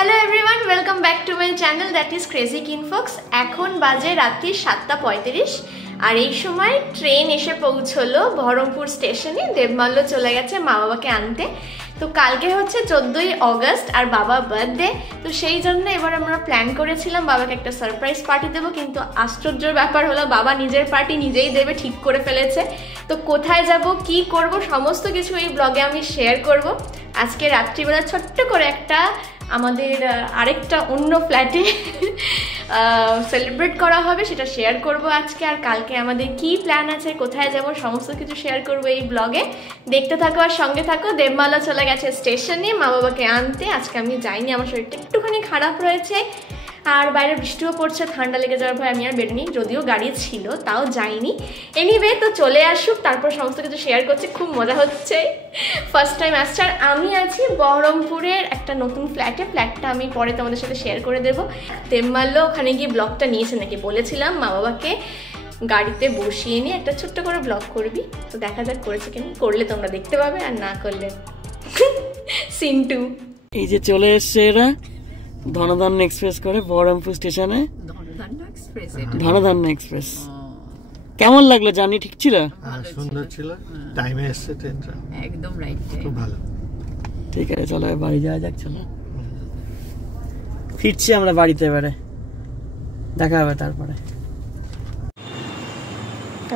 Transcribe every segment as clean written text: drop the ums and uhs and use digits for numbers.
Hello everyone, welcome back to my channel that is crazy কিনফক্স। এখন বাজে রাত্রি 7:35 আর এই সময় ট্রেন এসে পৌঁছলো বহরমপুর স্টেশনে। দেবমাল্য চলে গেছে মা বাবাকে আনতে। তো কালকে হচ্ছে 14ই অগস্ট আর বাবার বার্থডে। তো সেই জন্য এবার আমরা প্ল্যান করেছিলাম বাবাকে একটা সারপ্রাইজ পার্টি দেবো, কিন্তু আশ্চর্যের ব্যাপার হলো বাবা নিজের পার্টি নিজেই দেবে ঠিক করে ফেলেছে। তো কোথায় যাব, কি করব, সমস্ত কিছু এই ব্লগে আমি শেয়ার করব। আজকে রাত্রিবেলা ছোট্ট করে একটা আমাদের আরেকটা অন্য ফ্ল্যাটে সেলিব্রেট করা হবে, সেটা শেয়ার করব আজকে। আর কালকে আমাদের কি প্ল্যান আছে, কোথায় যাব, সমস্ত কিছু শেয়ার করব এই ব্লগে। দেখতে থাকো আর সঙ্গে থাকো। দেবমালা চলে গেছে স্টেশনে মা বাবাকে আনতে। আজকে আমি যাইনি, আমার শরীরটা একটুখানি খারাপ রয়েছে আর বাইরে বৃষ্টিও পড়ছে, ঠান্ডা লেগে যাওয়ার ভয় আমি আর বেরোনি, যদিও গাড়ি ছিল তাও যাইনি। এনিওয়ে, তো চলে আসুক, তারপর সমস্ত কিছু শেয়ার করছি। খুব মজা হচ্ছে, ফার্স্ট টাইম আসছে। আর আমি আছি বহরমপুরের একটা নতুন ফ্ল্যাটটা আমি পরে তোমাদের সাথে শেয়ার করে দেবো। দেবমাল্য ওখানে গিয়ে ব্লগটা নিয়েছে নাকি, বলেছিলাম মা বাবাকে গাড়িতে বসিয়ে নিয়ে একটা ছোট্ট করে ব্লগ করবি। তো দেখা যাক করেছে কিনা, করলে তোমরা দেখতে পাবে আর না করলে সিন্টু। এই যে চলে এসছে এরা ধনধান্য এক্সপ্রেস করে বহরমপুর স্টেশনে। ধনধান্য এক্সপ্রেস কেমন লাগলো? জার্নি ঠিক ছিল? সুন্দর ছিল, টাইমে এসেছে ট্রেনটা, একদম রাইট, খুব ভালো। ঠিক আছে, চলো বাড়ি যাওয়া যাক। চলো, ফিরছি আমরা বাড়িতে, এবারে দেখা হবে তারপরে।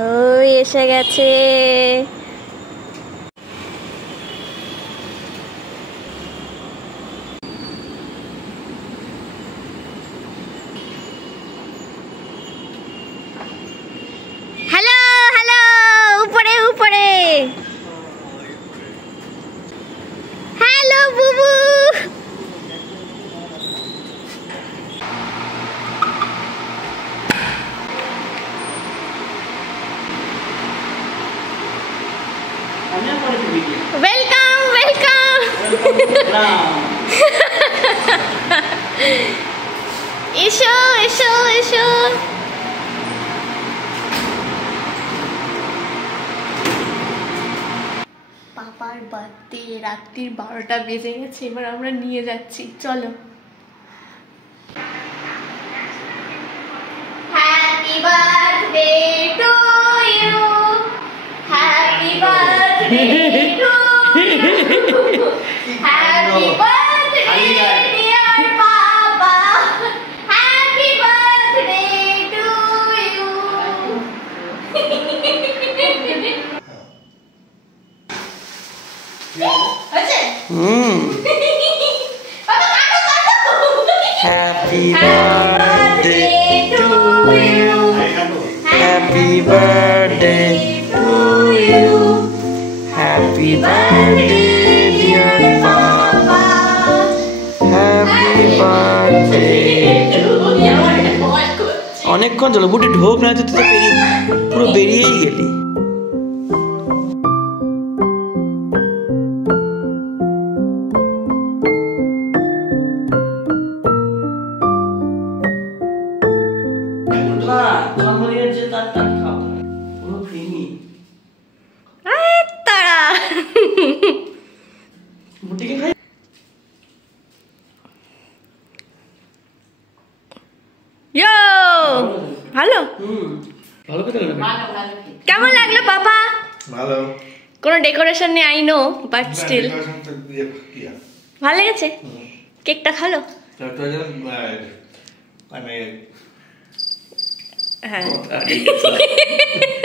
ওই এসে গেছে। হ্যালো হ্যালো, উপরে উপরে। হ্যালো বুবু। Welcome welcome. এসো এসো এসো। পাপার বার্থডে, রাত্রির 12টা বেজে গেছে, এবার আমরা নিয়ে যাচ্ছি, চলো। Happy birthday to you, happy birthday to you, happy birthday dear papa, happy birthday to you. Happy birthday to you, happy birthday to you, happy birthday dear papa, happy birthday to you. অনেকক্ষণ চলো, বুটি ঢোক না, তুই তো পুরো বেরিয়েই গেলি। ভালো ভালো খেতে লাগবে। কেমন লাগলো পাপা? ভালো, কোনো ডেকোরেশন নেই আই নো, বাট স্টিল ভালো লেগেছে। কেকটা খালো? হ্যাঁ,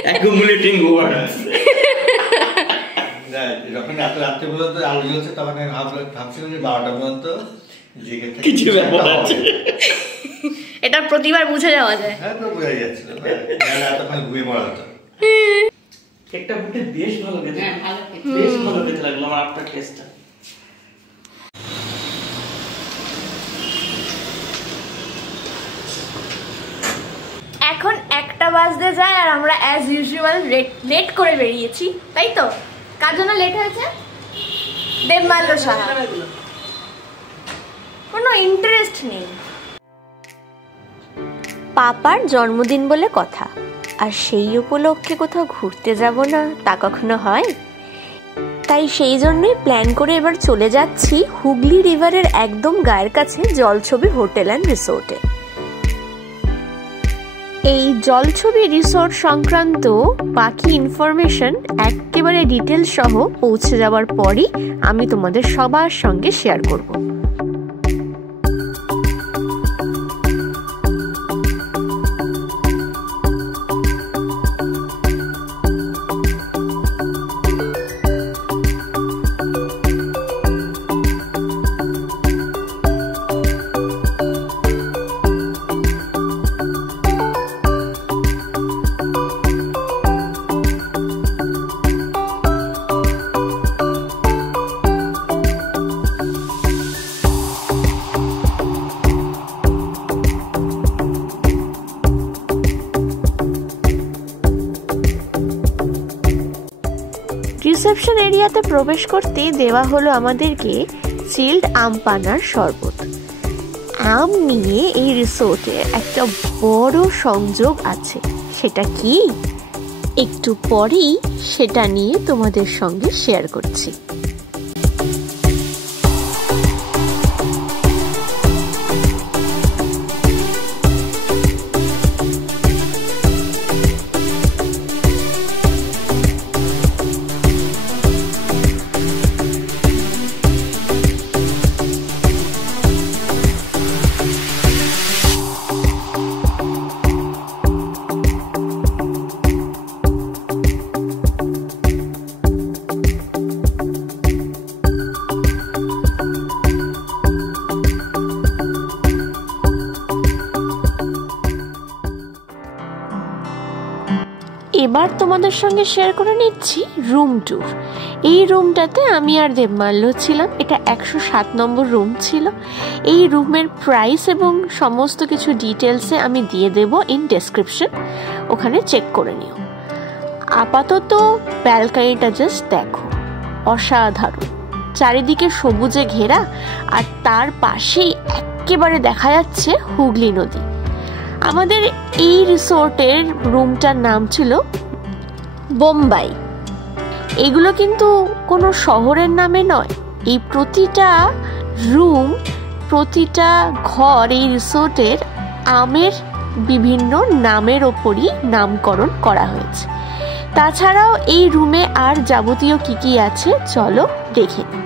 অ্যাকুমুলেটিং ওয়ার্ডস। যখন এত রাত্রে পর্যন্ত আলো জ্বলছে তখন আমি ভাবছিলাম যে 12টা পর্যন্ত কিছু ব্যাপার আছে। এটা প্রতিবার বুঝে যাওয়া যায়। হ্যাঁ, তো বোঝা যাচ্ছিল, এতক্ষণ ঘুমিয়ে পড়া হতো। কেকটা বুটে বেশ ভালো খেতে, বেশ ভালো খেতে লাগলো আমার আফটার টেস্টটা। এখন 1টা বাজতে যায় আর আমরা অ্যাজ ইউজুয়াল লেট করে বেরিয়েছি, তাই তো? কার জন্য লেট হয়েছে? দেবমাল্য সাহা, কোনো ইন্টারেস্ট নেই। পাপার জন্মদিন বলে কথা, আর সেই উপলক্ষে কোথাও ঘুরতে যাব না তা কখনো হয়? তাই সেই জন্যই প্ল্যান করে এবার চলে যাচ্ছি হুগলি রিভারের একদম গায়ের কাছে জলছবি হোটেল অ্যান্ড রিসোর্টে। এই জলছবি রিসোর্ট সংক্রান্ত বাকি ইনফরমেশন একেবারে ডিটেলস সহ পৌঁছে যাওয়ার পরই আমি তোমাদের সবার সঙ্গে শেয়ার করব। রিসেপশন এরিয়াতে প্রবেশ করতে দেওয়া হলো আমাদেরকে চিল্ড আম পানার শরবত। আম নিয়ে এই রিসোর্টে একটা বড় সংযোগ আছে, সেটা কি একটু পরেই সেটা নিয়ে তোমাদের সঙ্গে শেয়ার করছি। এবার তোমাদের সঙ্গে শেয়ার করে নিচ্ছি রুম ট্যুর। এই রুমটাতে আমি আর দেবমাল্য ছিলাম। এটা 107 নম্বর রুম ছিল। এই রুমের প্রাইস এবং সমস্ত কিছু ডিটেলসে আমি দিয়ে দেব ইন ডেসক্রিপশন, ওখানে চেক করে নিও। আপাতত ব্যালকনিটা জাস্ট দেখো, অসাধারণ, চারিদিকে সবুজে ঘেরা, আর তার পাশেই একেবারে দেখা যাচ্ছে হুগলি নদী। আমাদের এই রিসোর্টের রুমটার নাম ছিল বোম্বাই। এগুলো কিন্তু কোনো শহরের নামে নয়, এই প্রতিটা রুম, প্রতিটা ঘর এই রিসোর্টের আমের বিভিন্ন নামের ওপরই নামকরণ করা হয়েছে। তাছাড়াও এই রুমে আর যাবতীয় কি কি আছে চলো দেখে নিই।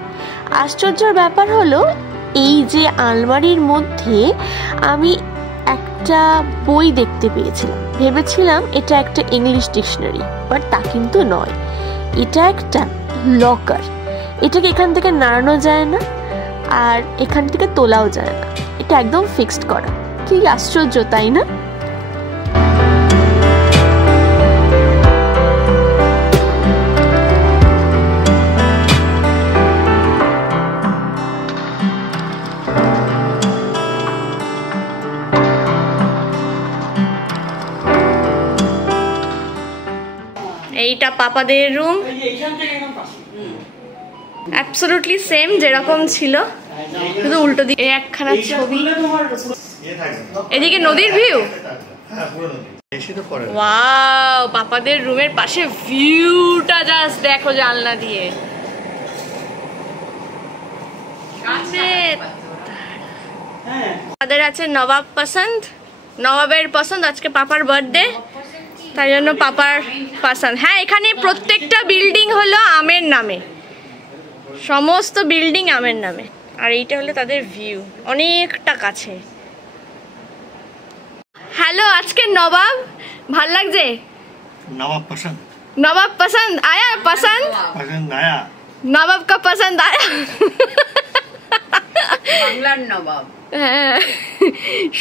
আশ্চর্যের ব্যাপার হলো এই যে আলমারির মধ্যে আমি একটা বই দেখতে পেয়েছিলাম, ভেবেছিলাম এটা একটা ইংলিশ ডিকশনারি, বাট তা কিন্তু নয়, এটা একটা লকার। এটাকে এখান থেকে নাড়ানো যায় না আর এখান থেকে তোলাও যায় না, এটা একদম ফিক্সড করা। কি আশ্চর্য, তাই না? এইটা পাপাদের রুম, অ্যাবসলিউটলি সেম যেরকম ছিল, শুধু উল্টো দিকে একখানা ছবি। এদিকে নদীর ভিউ, ওয়াও! পাপাদের রুমের পাশে ভিউটা জাস্ট দেখো জানলা দিয়ে। তাদের আছে নবাব পছন্দ, নবাবের পছন্দ। আজকে পাপার বার্থডে, তাই জন্য পাপার পছন্দ। হ্যাঁ, এখানে প্রত্যেকটা বিল্ডিং হলো আমের নামে, সমস্ত বিল্ডিং আমের নামে। আর এইটা হলো তাদের ভিউ, অনেকটা কাছে। হ্যালো, আজকে নবাব ভাল লাগছে? नवाब पसंद, नवाब पसंद आया? पसंद पसंद आया, नवाब का पसंद आया। বাংলার নবাব, হ্যাঁ,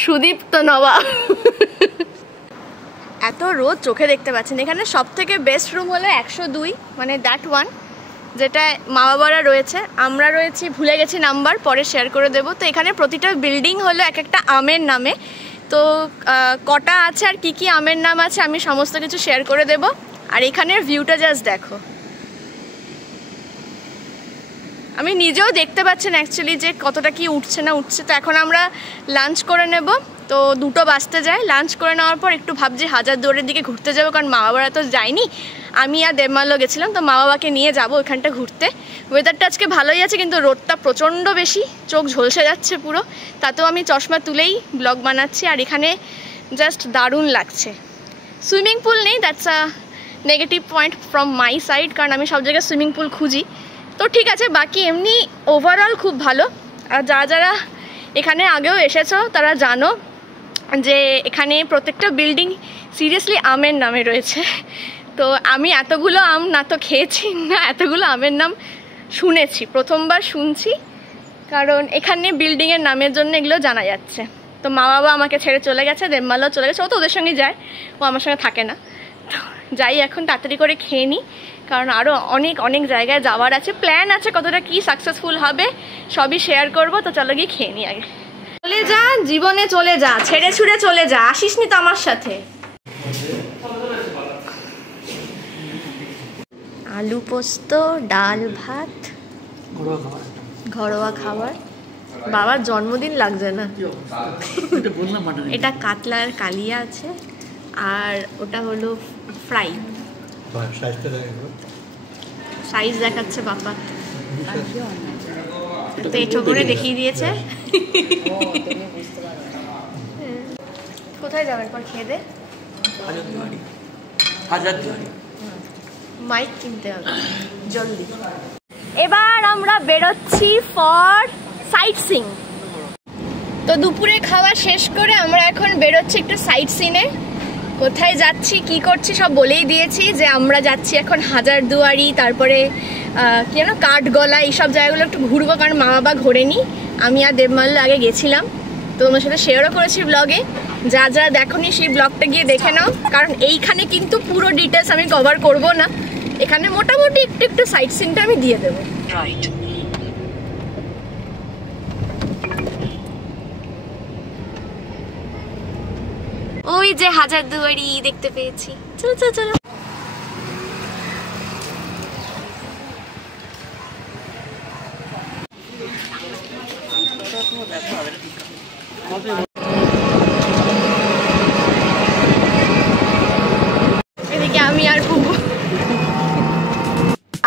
সুদীপ্ত নবাব। এত রোদ চোখে দেখতে পাচ্ছেন। এখানে সব থেকে বেস্ট রুম হলো 102, মানে দ্যাট ওয়ান, যেটা মা বাবারা রয়েছে, আমরা রয়েছি, ভুলে গেছি নাম্বার, পরে শেয়ার করে দেবো। তো এখানে প্রতিটা বিল্ডিং হলো এক একটা আমের নামে। তো কটা আছে আর কি কি আমের নাম আছে আমি সমস্ত কিছু শেয়ার করে দেব। আর এখানের ভিউটা জাস্ট দেখো, আমি নিজেও দেখতে পাচ্ছেন অ্যাকচুয়ালি যে কতটা কি উঠছে না উঠছে। তো এখন আমরা লাঞ্চ করে নেব, তো 2টো বাজতে যায়। লাঞ্চ করে নেওয়ার পর একটু ভাবছি হাজারদুয়ারির দিকে ঘুরতে যাবো, কারণ মা বাবারা তো যায়নি, আমি আর দেবমাল্য গেছিলাম, তো মা বাবাকে নিয়ে যাবো ওখানটা ঘুরতে। ওয়েদারটা আজকে ভালোই আছে, কিন্তু রোদটা প্রচণ্ড বেশি, চোখ ঝলসে যাচ্ছে পুরো। তাতেও আমি চশমা তুলেই ব্লগ বানাচ্ছি। আর এখানে জাস্ট দারুণ লাগছে। সুইমিং পুল নেই, that's a negative point from my side, কারণ আমি সব জায়গায় সুইমিং পুল খুঁজি। তো ঠিক আছে, বাকি এমনি ওভারঅল খুব ভালো। আর যারা এখানে আগেও এসেছো তারা জানো যে এখানে প্রত্যেকটা বিল্ডিং সিরিয়াসলি আমের নামে রয়েছে। তো আমি এতগুলো আম না তো খেয়েছি, না এতগুলো আমের নাম শুনেছি, প্রথমবার শুনছি, কারণ এখানে বিল্ডিংয়ের নামের জন্য এগুলো জানা যাচ্ছে। তো মা বাবা আমাকে ছেড়ে চলে গেছে, দেবমাল্য চলে গেছে, ও তো ওদের সঙ্গে যায়, ও আমার সঙ্গে থাকে না। তো যাই এখন তাড়াতাড়ি করে খেয়ে নিই, কারণ আরও অনেক জায়গায় যাওয়ার আছে, প্ল্যান আছে, কতটা কি সাকসেসফুল হবে সবই শেয়ার করব। তো চলো গিয়ে খেয়ে নিই আগে। চলে যা জীবনে, চলে যা, ছেড়ে ছুড়ে চলে যা, আসিস নি তো আমার সাথে। আলু পোস্ত, ডাল ভাত, ঘরোয়া খাবার। বাবার জন্মদিন লাগছে না। এটা কাতলার কালিয়া আছে, আর ওটা হলো ফ্রাই। সাইজ দেখাচ্ছে বাবা, তো এটো করে দেখিয়ে দিয়েছে। কোথায় যাবেন পর খেয়ে দে? মাইক কিনতে হবে জলদি। এবার আমরা বেরোচ্ছি ফর সাইট সিং। তো দুপুরে খাওয়া শেষ করে আমরা এখন বেরোচ্ছি একটু সাইট সিনে। কোথায় যাচ্ছি কি করছি সব বলেই দিয়েছি, যে আমরা যাচ্ছি এখন হাজারদুয়ারি, তারপরে কি যেন কাঠগোলা, এইসব জায়গাগুলো একটু ঘুরবো, কারণ মা বাবা ঘোরেনি। আমি আর দেবমাল্য আগে গেছিলাম, তো তোমার সাথে শেয়ারও করেছি ব্লগে। যা দেখোনি সেই ব্লগটা গিয়ে দেখে নাও, কারণ এইখানে কিন্তু পুরো ডিটেলস আমি কভার করব না, এখানে মোটামুটি একটু সাইট সিনটা আমি দিয়ে দেবো। ওই যে হাজারদুয়ারি দেখতে পেয়েছি, চলো চলো চলো। এদিকে আমি আর বুবু।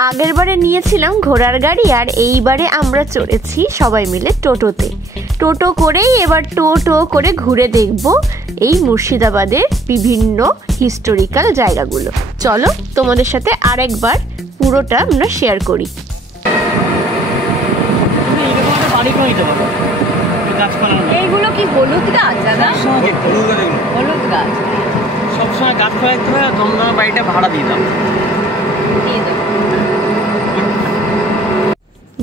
আগের বারে নিয়েছিলাম ঘোড়ার গাড়ি, আর এইবারে আমরা চড়েছি সবাই মিলে টোটোতে। টোটো করেই এবার টো করে ঘুরে দেখব এই মুর্শিদাবাদের বিভিন্ন হিস্টোরিক্যাল জায়গাগুলো। চলো তোমাদের সাথে আরেকবার পুরোটা আমরা শেয়ার করি। এইগুলো কি হলুদ গাছ দাদা? হলুদ গাছ সবসময় গাছ ফলাইতে হয়, দমদমা বাড়িটা ভাড়া দিয়ে দাও।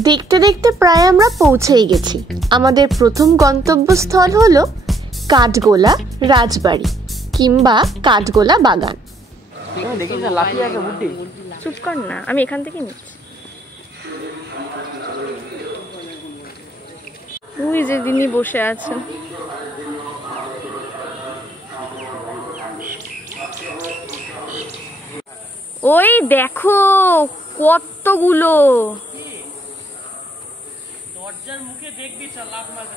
দেখতে দেখতে প্রায় আমরা পৌঁছেই গেছি। আমাদের প্রথম গন্তব্যস্থল হলো কাঠগোলা রাজবাড়ি কিংবা কাঠগোলা বাগান। চুপ কর না, আমি এখান থেকে নিচ্ছি। ওই যে দিনি বসে আছেন, ওই দেখো কতগুলো। দরজার মুখে দেখবি লাফ মারবে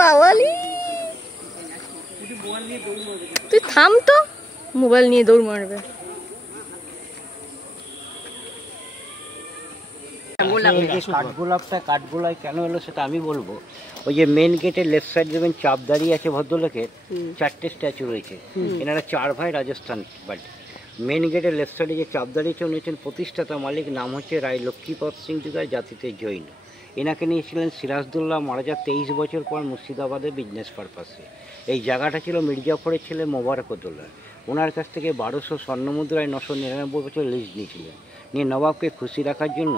বাবালি। তুই থাম তো, মোবাইল নিয়ে দৌড় মারবে। কাঠগোলায় কেন এলো সেটা আমি বলবো। ওই যে মেন গেটের লেফট সাইড দেবেন চাপ দাঁড়িয়ে আছে ভদ্রলোকের, 4টে স্ট্যাচু রয়েছে। এনারা 4 ভাই, রাজস্থান বাট। মেন গেটের লেফট সাইডে যে চাপ দাঁড়িয়েছে উনি হচ্ছেন প্রতিষ্ঠাতা মালিক, নাম হচ্ছে রায় লক্ষ্মীপদ সিং যুগার, জাতিতে জৈন। এনাকে নিয়েছিলেন সিরাজদৌল্লা, মারা যাওয়ার 23 বছর পর মুর্শিদাবাদে বিজনেস পারপাসে। এই জায়গাটা ছিল মির্জাফরের ছেলে মোবারকউদ্দৌলার। ওনার কাছ থেকে 1200 স্বর্ণমুদ্রায় 999 বছর লিজ নিয়েছিলেন। নিয়ে নবাবকে খুশি রাখার জন্য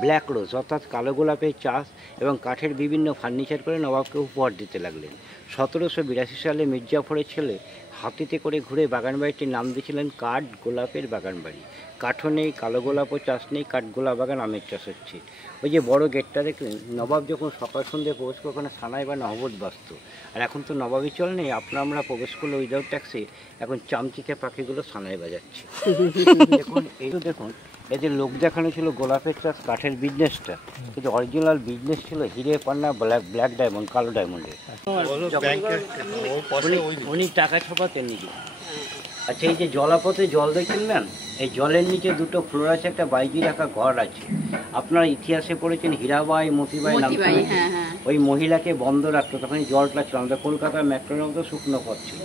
ব্ল্যাক রোজ অর্থাৎ কালো গোলাপের চাষ এবং কাঠের বিভিন্ন ফার্নিচার করে নবাবকে উপহার দিতে লাগলেন। 1782 সালে মির্জাফরের ছেলে হাতিতে করে ঘুরে বাগানবাড়িটির নাম দিয়েছিলেন কাঠ গোলাপের বাগানবাড়ি। কাঠও নেই, কালো গোলাপও চাষ নেই, কাঠগোলা বাগান আমের চাষ হচ্ছে। ওই যে বড় গেটটা দেখলেন, নবাব যখন সকাল সন্ধ্যে প্রবেশ করে ওখানে সানাই বা নহবত বাস্ত। আর এখন তো নবাবই চল নেই, আমরা প্রবেশ করলে উইদাউট ট্যাক্সে এখন চামচিকে পাখিগুলো সানাই বাজাচ্ছে। দেখুন এই তো দেখুন, এতে লোক দেখানো ছিল গোলাপের চাষ, কাঠের বিজনেসটা, কিন্তু অরিজিনাল বিজনেস ছিল হিরে পান্না, ব্ল্যাক ডায়মন্ড, কালো ডায়মন্ডের। উনি টাকা ছাপাতেন নিজে। আচ্ছা, এই যে জলাপথে জল দেখেন না, এই জলের নিচে দুটো ফ্লোর আছে, একটা বাইজি রাখা ঘর আছে। আপনারা ইতিহাসে পড়েছেন হীরাবাই, মতিবাই নাম শুনেছেন? ওই মহিলাকে বন্ধ রাখতো, তখন এই জলটা ছিল। আমাদের কলকাতার মেট্রোর মতো শুকনো পথ ছিল,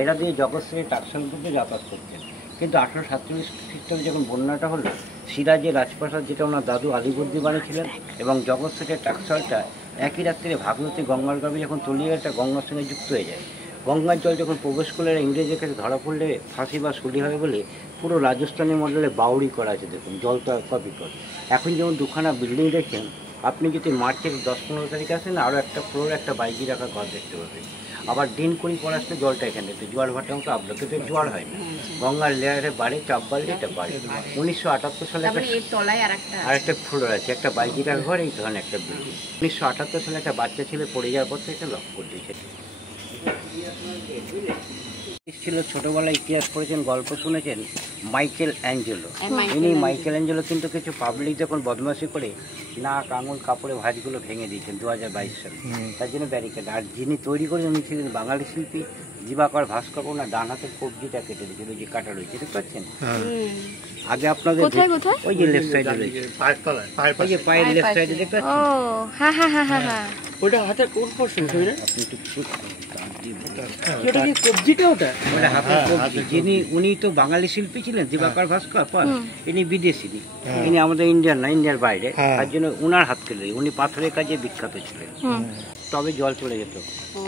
এটা দিয়ে জগৎ থেকে টাকসাল করতে যাতায়াত করতেন। কিন্তু 1847 খ্রিস্টাব্দে যখন বন্যাটা হলো, সিরাজের রাজপ্রাসাদ, যেটা ওনার দাদু আলিবর্দি বানিয়েছিলেন, এবং জগৎ থেকে টাকসালটা একই রাত্রে ভাগীরথী গঙ্গার গাবে যখন তলিয়ে একটা গঙ্গার সঙ্গে যুক্ত হয়ে যায়, গঙ্গার জল যখন প্রবেশ করলে ইংরেজের কাছে ধরা পড়লে ফাঁসি বা শুলি হবে বলে পুরো রাজস্থানী মডেলে বাউরি করা আছে। দেখুন জলটা কপি করে। এখন যেমন দুখানা বিল্ডিং দেখছেন, আপনি যদি মার্চের 10-15 তারিখ আসেন, আরও একটা ফ্লোর, একটা বাইজি রাখা ঘর দেখতে পাবেন। আবার দিন করি পর আসলে জলটা এখানে দেখতে জোয়ার ভাটার মতো আপলোড, কিন্তু জোয়ার হয় না, গঙ্গার লেয়ারে বাড়ে, চাপ বাড়লে এটা বাড়ে। 1978 সালে আরেকটা ফ্লোর আছে, একটা বাইজি রাখা ঘর, এই ধরনের একটা বিল্ডিং। 1978 সালে একটা বাচ্চা ছেলে পড়ে যাওয়ার পর থেকে লক করে দিয়েছে। ছিল ছোটবেলায় ইতিহাস পড়েছেন, গল্প শুনেছেন, মাইকেল অ্যাঞ্জেলো। ইনি মাইকেল অ্যাঞ্জেলো কিন্তু কিছু পাবলিক যখন বদমাশি করে নাক আঙুল কাপড়ে ভাঁজগুলো ভেঙে দিয়েছেন 2022 সালে, তার জন্য ব্যারিকেড। আর যিনি তৈরি করেছেন উনি ছিলেন বাঙালি শিল্পী দিবাকর ভাস্কর। ওনার ডান হাতের কবজিটা কেটে দিয়েছিল, ওই যে কাটা রয়েছে, দেখতে পাচ্ছেন? আগে আপনাদের ওই যে লেফট সাইডে রয়েছে, ওই যে পায়ের লেফট সাইডে দেখতে পাচ্ছেন? ওটা হাতের কোন পোরশন? আপনি একটু উনি তো বাঙালি শিল্পী ছিলেন, দিবাকর ভাস্কর। ইনি বিদেশি, ইনি আমাদের ইন্ডিয়ান না, ইন্ডিয়ার বাইরে। তার জন্য উনার হাত কেটে, উনি পাথরের কাজে বিখ্যাত ছিলেন। তবে জল চলে যেত,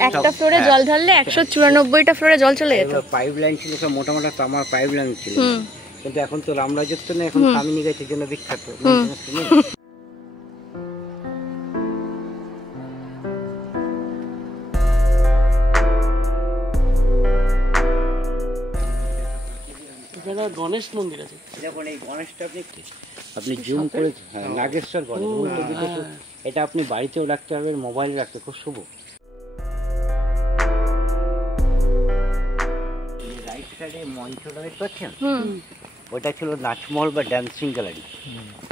একটা ফ্লোরে জল ঢাললে 194টা ফ্লোরে জল চলে যেত। পাইপ লাইন ছিল, সব মোটা মোটা তামার পাইপ লাইন ছিল। কিন্তু এখন তো রামরাজত্ব নেই, এখন কামিনী গাছের জন্য বিখ্যাত। গণেশ মন্দির আছে, দেখুন এই গণেশটা আপনি জুম করে, নাগেশ্বর গণেশ, এটা আপনি বাড়িতেও রাখতে পারবেন, মোবাইলে রাখতে খুব শুভ। রাইট সাইডে মঞ্চটা দেখতে পাচ্ছেন, ওটা ছিল নাচমহল বা ড্যান্সিং গ্যালারি।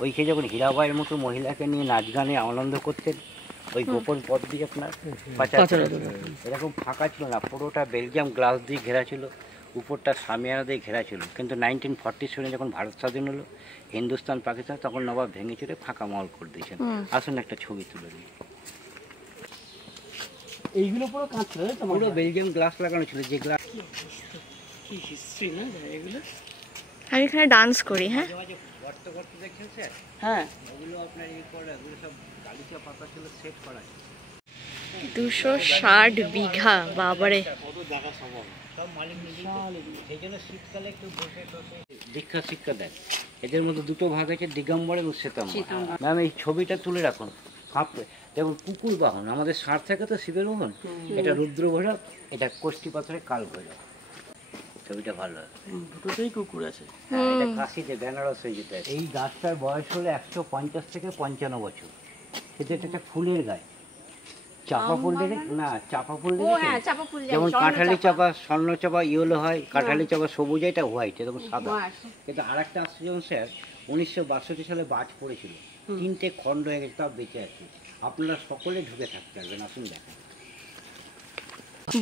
ওইখানে যখন হীরাবাইয়ের মতো মহিলাকে নিয়ে নাচ গানে আনন্দ করতেন, ওই গোপন পথ দিয়ে আপনার এরকম ফাঁকা ছিল না, পুরোটা বেলজিয়াম গ্লাস দিয়ে ঘেরা ছিল, উপরটা সামিয়ানা দিয়ে ঘেরা ছিল। কিন্তু 1947 যখন ভারত স্বাধীন হলো, হিন্দুস্তান পাকিস্তান, তখন নবাব ভেঙে চুরে ফাঁকা মহল করে দিয়েছেন। আসুন একটা ছবি তুলে নিই। এইগুলো পুরো কাঁচ ছিল, পুরো বেলজিয়াম গ্লাস লাগানো ছিল, যে গ্লাস। কি হিস্ট্রি না এগুলো। আমি এখানে ডান্স করি। হ্যাঁ, গর্ত গর্ত দেখছেন স্যার? হ্যাঁ, ওগুলো আপনার এই করে, ওগুলো সব গালিচা পাতা ছিল, সেট করা। 260 বিঘা, বাবারে। দীক্ষা শিক্ষা দেন। এদের মধ্যে দুটো ভাগ আছে, দিগম্বর এবং শ্বেতাম্বর। ম্যাম এই ছবিটা তুলে রাখুন। দেখুন কুকুর বাহন, আমাদের ষাঁড় থাকে তো শিবের বাহন, এটা রুদ্র ভৈরব, এটা কোষ্ঠী পাথরের কাল ভৈরব। ছবিটা ভালো, দুটোতেই কুকুর আছে। এটা কাশিতে বেনারস, যেটা এই গাছটার বয়স হলো 150 থেকে 55 বছর। কিন্তু এটা একটা ফুলের গাছ। চাপা ফুল দেখে না, চাপা ফুল যেমন কাঁঠালি চাপা, স্বর্ণ চাপা ইয়েলো হয়, কাঁঠালি চাপা সবুজ, এটা হোয়াইট, এরকম সাদা। কিন্তু আর একটা আসছে যেমন স্যার, 1962 সালে বাজ পড়েছিল, 3টে খণ্ড হয়ে গেছে, তাও বেঁচে আছে। আপনারা সকলে ঢুকে থাকতে পারবেন, আসুন দেখেন।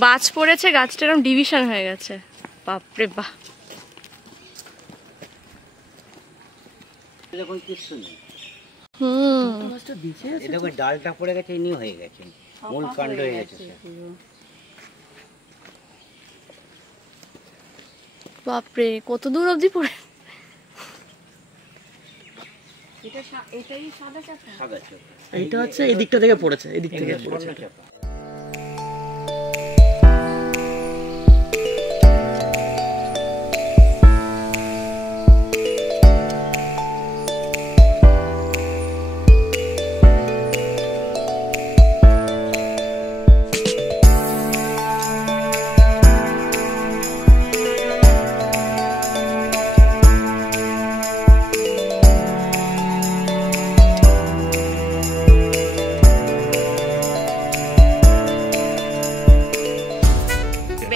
বাজ পড়েছে, গাছটা এরকম ডিভিশন হয়ে গেছে, বাপরে বাহ। দেখুন কিছু নেই, এটা ডালটা পড়ে গেছে, ইনি হয়ে গেছে, মূল কাণ্ড হয়ে গেছে। বাপরে, কত দূর অবধি পড়ে। এইটা হচ্ছে এই দিকটা থেকে পড়েছে, এই দিক থেকে পড়েছে।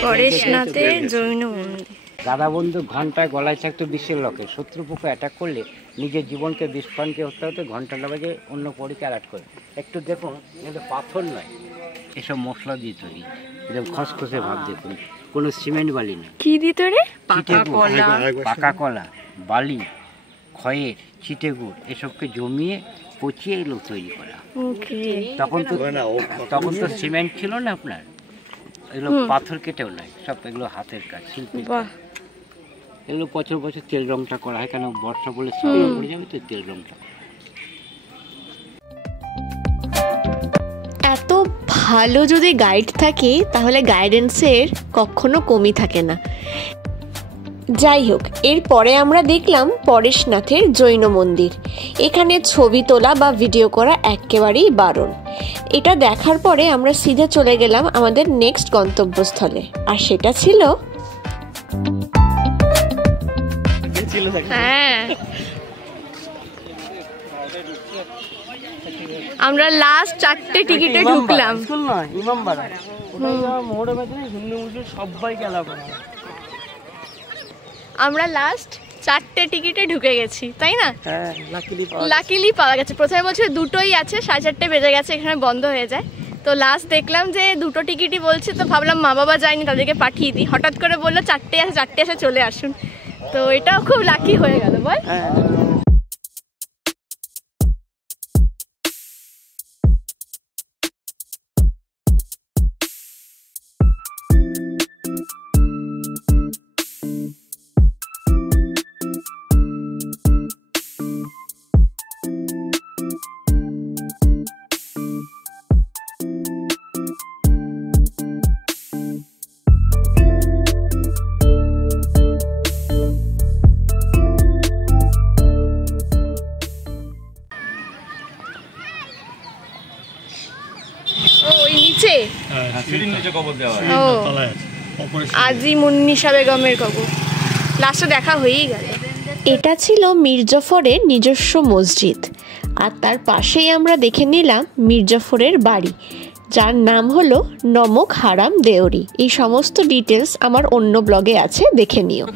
পরেশনাথের জৈন মন্দির। রাধা বন্ধু ঘন্টায় গলায় থাকতো বিশ্বের লকেট, শত্রুপক্ষ অ্যাটাক করলে নিজের জীবনকে বিস্ফানকে হত্যা হতে ঘন্টাটা বাজে অন্য পরীকে অ্যালার্ট করে। একটু দেখুন, কিন্তু পাথর নয়, এসব মশলা দিয়ে তৈরি, এরকম খসখসে ভাব দেখুন, কোনো সিমেন্ট বালি নেই। কি দিয়ে তৈরি? পাকা কলা, বালি, খয়ের, চিটেগুড় এসবকে জমিয়ে পচিয়ে এগুলো তৈরি করা। তখন তো সিমেন্ট ছিল না আপনার, এগুলো পাথর কেটেও নয়, সব এগুলো হাতের কাজ, শিল্পের কাজ। এগুলো বছর বছর তেল রংটা করা হয়, কেন বর্ষা বলে শ্যাওলা পড়ে যাবে তো তেল রংটা। এত ভালো যদি গাইড থাকে তাহলে গাইডেন্সের কখনো কমই থাকে না। যাই হোক, এরপরে আমরা দেখলাম পরেশনাথের জৈন মন্দির। এখানে ছবি তোলা বা ভিডিও করা একেবারেই বারণ। এটা দেখার পরে আমরা সিধে চলে গেলাম আমাদের নেক্সট গন্তব্যস্থলে, আর সেটা ছিল আমরা লাস্ট 4টে টিকিটে ঢুকলাম। আমরা লাস্ট 4টে টিকিটে ঢুকে গেছি, তাই না? লাকিলি পাওয়া গেছে। প্রথমে বলছে 2টোই আছে, 4:30 বেজে গেছে, এখানে বন্ধ হয়ে যায়। তো লাস্ট দেখলাম যে 2টো টিকিটই বলছে, তো ভাবলাম মা বাবা যায়নি, তাদেরকে পাঠিয়ে দিই। হঠাৎ করে বললো 4টে আছে চলে আসুন। তো এটাও খুব লাকি হয়ে গেল, বল। আজি মুন্নিসা বেগমের কবর, লাস্টে দেখা হয়েই গেল। এটা ছিল মীর জাফরের নিজস্ব মসজিদ, আর তার পাশেই আমরা দেখে নিলাম মীর জাফরের বাড়ি, যার নাম হলো নমক হারাম দেওরি। এই সমস্ত ডিটেলস আমার অন্য ব্লগে আছে, দেখে নিও।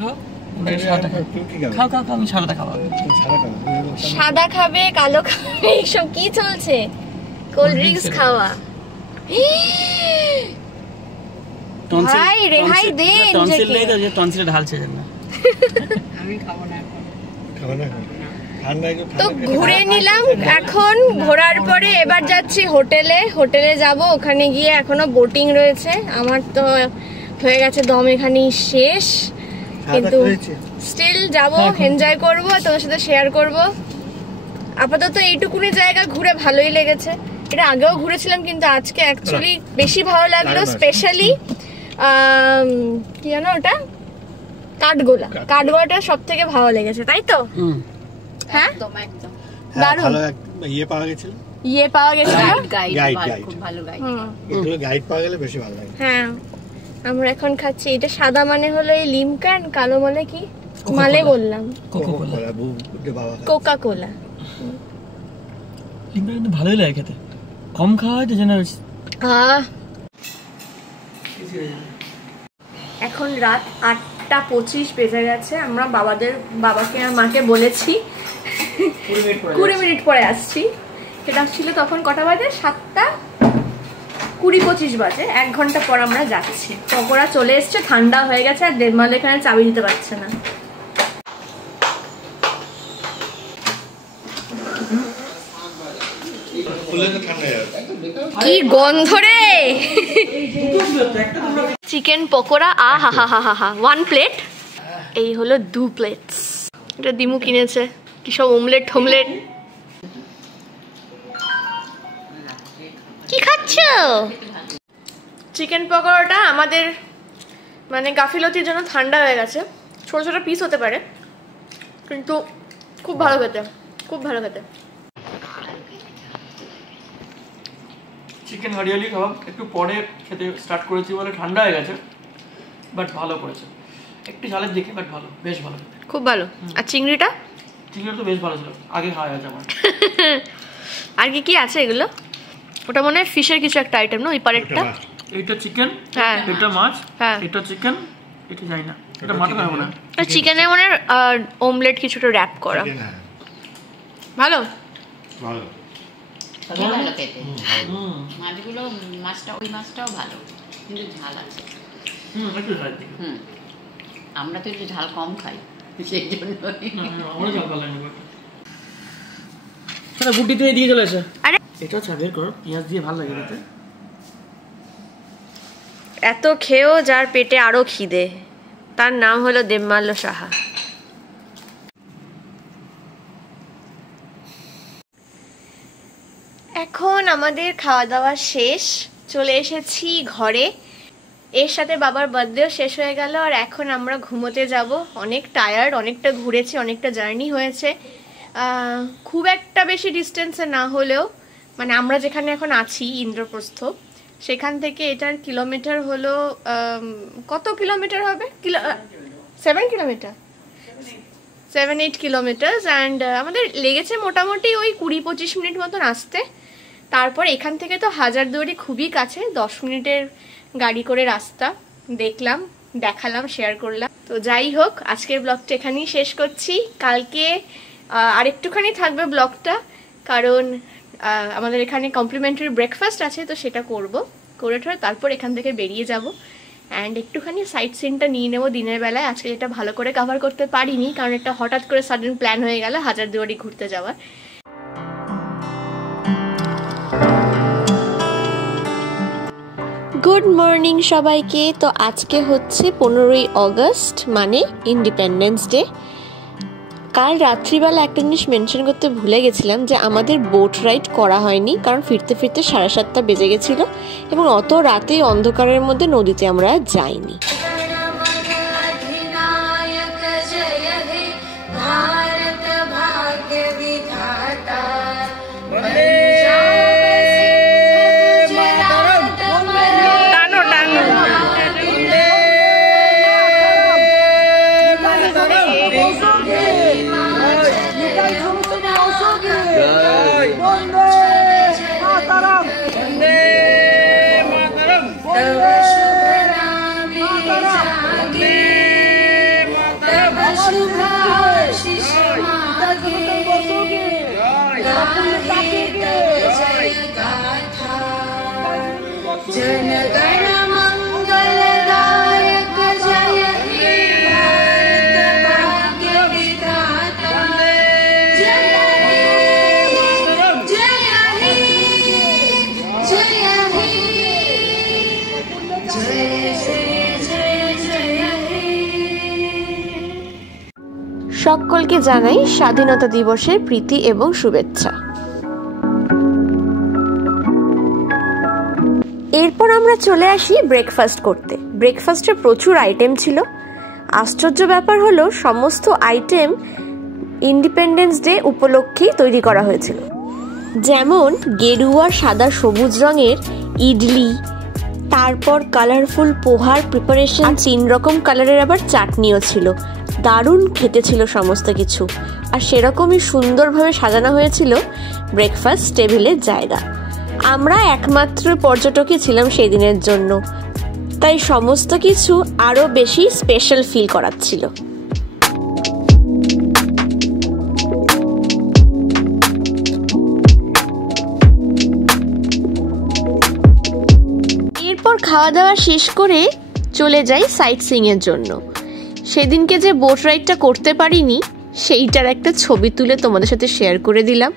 সাদা খাবে, কালো খাবে, এইসব কি চলছে? কোল্ড ড্রিঙ্কস খাওয়া। ভাই রেহাই দে, টনসিল নেই তো, যে টনসিলে ঢালছে না। আমি খাবো না তো ঘুরে নিলাম। এখন ঘোরার পরে এবার যাচ্ছি হোটেলে যাব। ওখানে গিয়ে এখনো বোটিং রয়েছে, আমার তো হয়ে গেছে দম এখানেই শেষ, কিন্তু স্টিল যাব, এনজয় করব, তোমার সাথে শেয়ার করব। আপাতত এইটুকুনি জায়গা ঘুরে ভালোই লেগেছে। এটা আগেও ঘুরেছিলাম, কিন্তু আজকে অ্যাকচুয়ালি বেশি ভালো লাগলো। স্পেশালি কি জানো ওটা, কাঠগোলাটা সব থেকে ভালো লেগেছে, তাই তো? হ্যাঁ, দারুণ। ইয়ে পাওয়া গেছিল, গাইড পাওয়া গেলে বেশি ভালো লাগে। হ্যাঁ, আমরা এখন খাচ্ছি। এটা সাদা মানে হলো এই লিমকা, কালো মানে কি মালে বললাম, কোকা কোলা। লিমকা কিন্তু ভালোই লাগে খেতে, কম খাওয়া হয় তো জেনে। এখন রাত 8:25 বেজে গেছে। আমরা বাবাকে আর মাকে বলেছি 20 মিনিট পরে আসছি। সেটা ছিল তখন কটা বাজে? 7:20-25 বাজে। 1 ঘন্টা পর আমরা যাচ্ছি। পকোড়া চলে এসছে, ঠান্ডা হয়ে গেছে, আর দেবমাল এখানে চাবি দিতে পারছে না। কি গন্ধ রে! চিকেন পকোড়া, আহা হা হা হা হা। 1 প্লেট, এই হলো 2 প্লেটস। এটা দিমু কিনেছে, কি সব অমলেট ঠমলেট। কি খাচ্ছ? চিকেন পকোড়াটা আমাদের মানে গাফিলতির জন্য ঠান্ডা হয়ে গেছে। ছোট ছোট পিস হতে পারে, কিন্তু খুব ভালো খেতে, খুব ভালো খেতে। চিকেন হরিয়ালি কাবাব একটু পরে খেতে স্টার্ট করেছি বলে ঠান্ডা হয়ে গেছে, বাট ভালো করেছে। একটু ঝালের দিকে, বাট ভালো, বেশ ভালো, খুব ভালো। আর চিংড়িটা তো বেশ ভালো ছিল, আগে খাওয়া গেছে আমার। আর কি কি আছে এগুলো? ওটা মনে হয় ফিশের কিছু একটা আইটেম না, ওই পারেরটা। এইটা চিকেন, হ্যাঁ, এটা মাছ, হ্যাঁ, এটা চিকেন, এটা জানি না, এটা মাটন হবে না। চিকেনের মানে অমলেট কিছুটা র‍্যাপ করা। ভালো ভালো ভালো খেতে। মাছগুলো মাছটা ওই মাছটাও ভালো, কিন্তু ঝাল আছে। একটু ঝাল দিই। আমরা তো একটু ঝাল কম খাই, সেই জন্য আমরা ঝাল ভালো লাগে না। সেটা গুটি তুই দিয়ে চলে এসে। আরে এটা চা বের কর, পেঁয়াজ দিয়ে ভালো লাগে খেতে। এত খেয়েও যার পেটে আরো খিদে, তার নাম হলো দেবমাল্য সাহা। এখন আমাদের খাওয়া দাওয়া শেষ, চলে এসেছি ঘরে। এর সাথে বাবার বার্থডেও শেষ হয়ে গেল, আর এখন আমরা ঘুমোতে যাব। অনেক টায়ার্ড, অনেকটা ঘুরেছি, অনেকটা জার্নি হয়েছে। খুব একটা বেশি ডিস্টেন্সে না হলেও, মানে আমরা যেখানে এখন আছি ইন্দ্রপ্রস্থ, সেখান থেকে এটার কিলোমিটার হলো কত কিলোমিটার হবে? 7 কিলোমিটার, 7-8 কিলোমিটার্স। অ্যান্ড আমাদের লেগেছে মোটামুটি ওই 20-25 মিনিট মতন আসতে। তারপর এখান থেকে তো হাজারদুয়ারি খুবই কাছে, 10 মিনিটের গাড়ি করে রাস্তা। দেখলাম, দেখালাম, শেয়ার করলাম। তো যাই হোক, আজকের ব্লগটা এখানেই শেষ করছি। কালকে আরেকটুখানি থাকবে ব্লগটা, কারণ আমাদের এখানে কমপ্লিমেন্টারি ব্রেকফাস্ট আছে, তো সেটা করে তারপর এখান থেকে বেরিয়ে যাব। অ্যান্ড একটুখানি সাইট সিনটা নিয়ে নেবো দিনের বেলায়। আজকে এটা ভালো করে কভার করতে পারিনি, কারণ একটা হঠাৎ করে সাডেন প্ল্যান হয়ে গেল হাজারদুয়ারি ঘুরতে যাওয়ার। গুড মর্নিং সবাইকে। তো আজকে হচ্ছে 15ই আগস্ট, মানে ইন্ডিপেন্ডেন্স ডে। কাল রাত্রিবেলা একটা জিনিস মেনশন করতে ভুলে গেছিলাম, যে আমাদের বোট রাইড করা হয়নি, কারণ ফিরতে ফিরতে 7:30 বেজে গেছিলো, এবং অত রাতে অন্ধকারের মধ্যে নদীতে আমরা যাইনি। সকলকে জানাই স্বাধীনতা দিবসের প্রীতি এবং শুভেচ্ছা। এরপর আমরা চলে আসি ব্রেকফাস্ট করতে। ব্রেকফাস্টে প্রচুর আইটেম ছিল। আশ্চর্য ব্যাপার হলো, সমস্ত আইটেম ইন্ডিপেন্ডেন্স ডে উপলক্ষেই তৈরি করা হয়েছিল। যেমন গেরুয়া, সাদা, সবুজ রঙের ইডলি, তারপর কালারফুল পোহার প্রিপারেশন, 3 রকম কালারের আবার চাটনিও ছিল। দারুণ খেতে ছিল সমস্ত কিছু, আর সেরকমই সুন্দরভাবে সাজানো হয়েছিল ব্রেকফাস্ট টেবিলের জায়গা। আমরা একমাত্র পর্যটকই ছিলাম সেই দিনের জন্য, তাই সমস্ত কিছু আরো বেশি স্পেশাল ফিল করাচ্ছিল। এরপর খাওয়া দাওয়া শেষ করে চলে যাই সাইট সিইং এর জন্য। সেদিনকে যে বোট রাইডটা করতে পারিনি, সেইটার একটা ছবি তুলে তোমাদের সাথে শেয়ার করে দিলাম।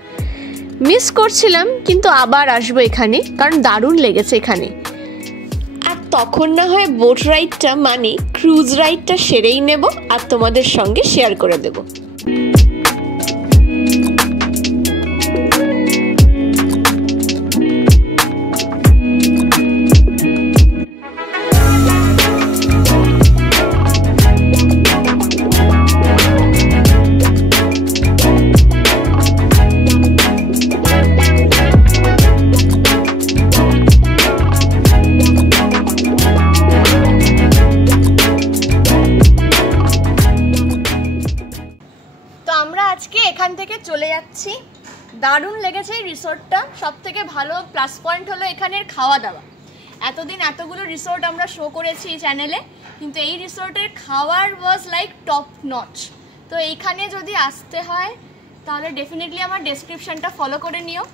মিস করছিলাম, কিন্তু আবার আসবো এখানে, কারণ দারুণ লেগেছে এখানে। আর তখন না হয় বোট রাইডটা মানে ক্রুজ রাইডটা সেরেই নেব, আর তোমাদের সঙ্গে শেয়ার করে দেব। এখান থেকে চলে যাচ্ছি। দারুণ লেগেছে এই রিসোর্টটা। সব থেকে ভালো প্লাস পয়েন্ট হলো এখানের খাওয়া দাওয়া। এতদিন এতগুলো রিসোর্ট আমরা শো করেছি চ্যানেলে, কিন্তু এই রিসোর্টের খাওয়ার ওয়াজ লাইক টপ নচ। তো এইখানে যদি আসতে হয় তাহলে ডেফিনেটলি আমার ডেসক্রিপশনটা ফলো করে নিও।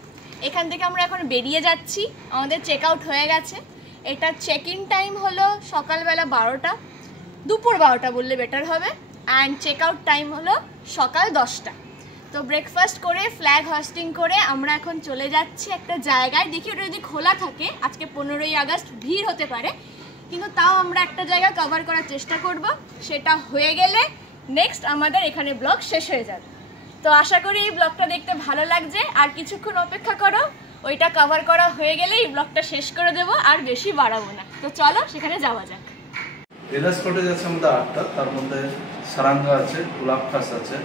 এখান থেকে আমরা এখন বেরিয়ে যাচ্ছি, আমাদের চেক আউট হয়ে গেছে। এটা চেক ইন টাইম হলো সকালবেলা 12টা, দুপুর 12টা বললে বেটার হবে, অ্যান্ড চেক আউট টাইম হলো সকাল 10টা। তো ব্রেকফাস্ট করে ফ্ল্যাগ হোস্টিং করে আমরা এখন চলে যাচ্ছি একটা জায়গায়, দেখি ওটা যদি খোলা থাকে। আজকে 15ই আগস্ট, ভিড় হতে পারে, কিন্তু তাও আমরা একটা জায়গা কভার করার চেষ্টা করব। সেটা হয়ে গেলে নেক্সট আমাদের এখানে ব্লগ শেষ হয়ে যাবে। তো আশা করি এই ব্লগটা দেখতে ভালো লাগছে, আর কিছুক্ষণ অপেক্ষা করো, ওইটা কভার করা হয়ে গেলে এই ব্লগটা শেষ করে দেবো, আর বেশি বাড়াবো না। তো চলো সেখানে যাওয়া যাক। রিলাস কটেজ আছে আমাদের 8টা, তার মধ্যে সারাঙ্গা আছে, গোলাপ খাস আছে,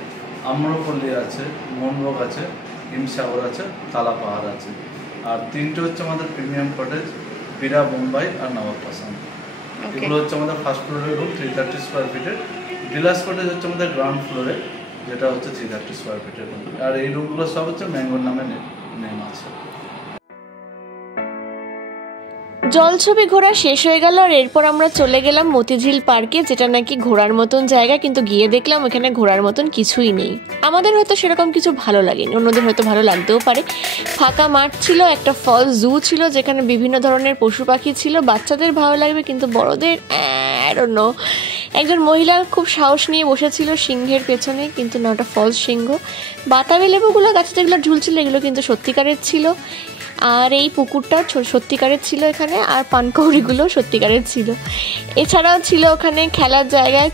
আম্রপল্লী আছে, মনভোগ আছে, হিমসাগর আছে, তালা পাহাড় আছে। আর 3টে হচ্ছে আমাদের প্রিমিয়াম কটেজ, বীরা বোম্বাই আর নবাব পাসান। এগুলো হচ্ছে আমাদের ফার্স্ট ফ্লোরের রুম 330 স্কোয়ার ফিটের। রিলাস কটেজ হচ্ছে আমাদের গ্রাউন্ড ফ্লোরে, যেটা হচ্ছে 330 স্কোয়ার ফিটের রুম। আর এই রুমগুলো সব হচ্ছে ম্যাঙ্গোর নামে নেম আছে। জলছবি ঘোরা শেষ হয়ে গেল, আর এরপর আমরা চলে গেলাম মতিঝিল পার্কে, যেটা নাকি ঘোরার মতন জায়গা, কিন্তু গিয়ে দেখলাম ওখানে ঘোরার মতন কিছুই নেই। আমাদের হয়তো সেরকম কিছু ভালো লাগেনি, অন্যদের হয়তো ভালো লাগতেও পারে। ফাঁকা মাঠ ছিল, একটা ফল জু ছিল যেখানে বিভিন্ন ধরনের পশু পাখি ছিল। বাচ্চাদের ভালো লাগবে, কিন্তু বড়দের একজন মহিলা খুব সাহস নিয়ে বসেছিল সিংহের পেছনে, কিন্তু না, ওটা ফলস সিংহ। বাতাবি লেবুগুলো গাছে যেগুলো ঝুলছিল এগুলো কিন্তু সত্যিকারের ছিল, আর এই পুকুরটা সত্যিকারের ছিল এখানে, আর পানকৌড়িগুলো সত্যিকারের ছিল। এছাড়াও ছিল ওখানে খেলার জায়গায়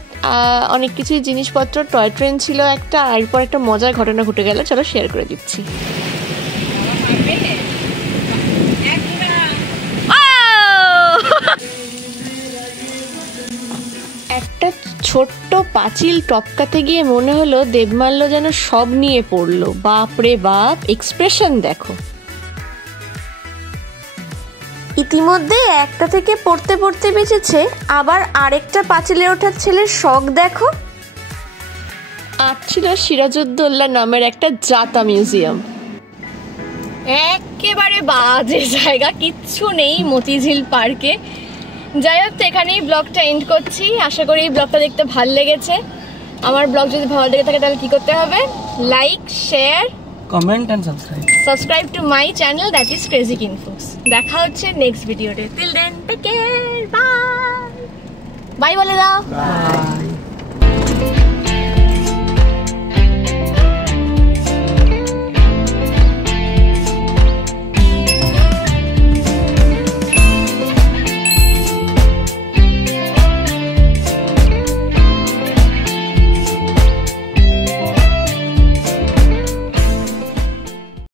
অনেক কিছুই জিনিসপত্র, টয় ট্রেন ছিল একটা, আর এরপর একটা মজার ঘটনা ঘটে গেল, চলো শেয়ার করে দিচ্ছি। একটা ছোট্ট পাঁচিল টপকাতে গিয়ে মনে হলো দেবমাল্য যেন সব নিয়ে পড়লো। বাপ রে বাপ, এক্সপ্রেশন দেখো। ইতিমধ্যে একটা থেকে পড়তে পড়তে বেঁচেছে, আবার আরেকটা পাঁচিলে ওঠার ছেলের শখ দেখো। আর ছিল সিরাজউদ্দৌলা নামের একটা জাতা মিউজিয়াম। একেবারে বাজে জায়গা, কিচ্ছু নেই মতিঝিল পার্কে। যাই হোক, এখানেই ব্লগটা এন্ড করছি। আশা করি এই ব্লগটা দেখতে ভালো লেগেছে। আমার ব্লগ যদি ভালো লেগে থাকে তাহলে কি করতে হবে? Like, share, comment and subscribe to my channel, that is crazy কিনফোস। দেখা হচ্ছে নেক্সট ভিডিওতে। Till then take care, bye bye বলে দাও।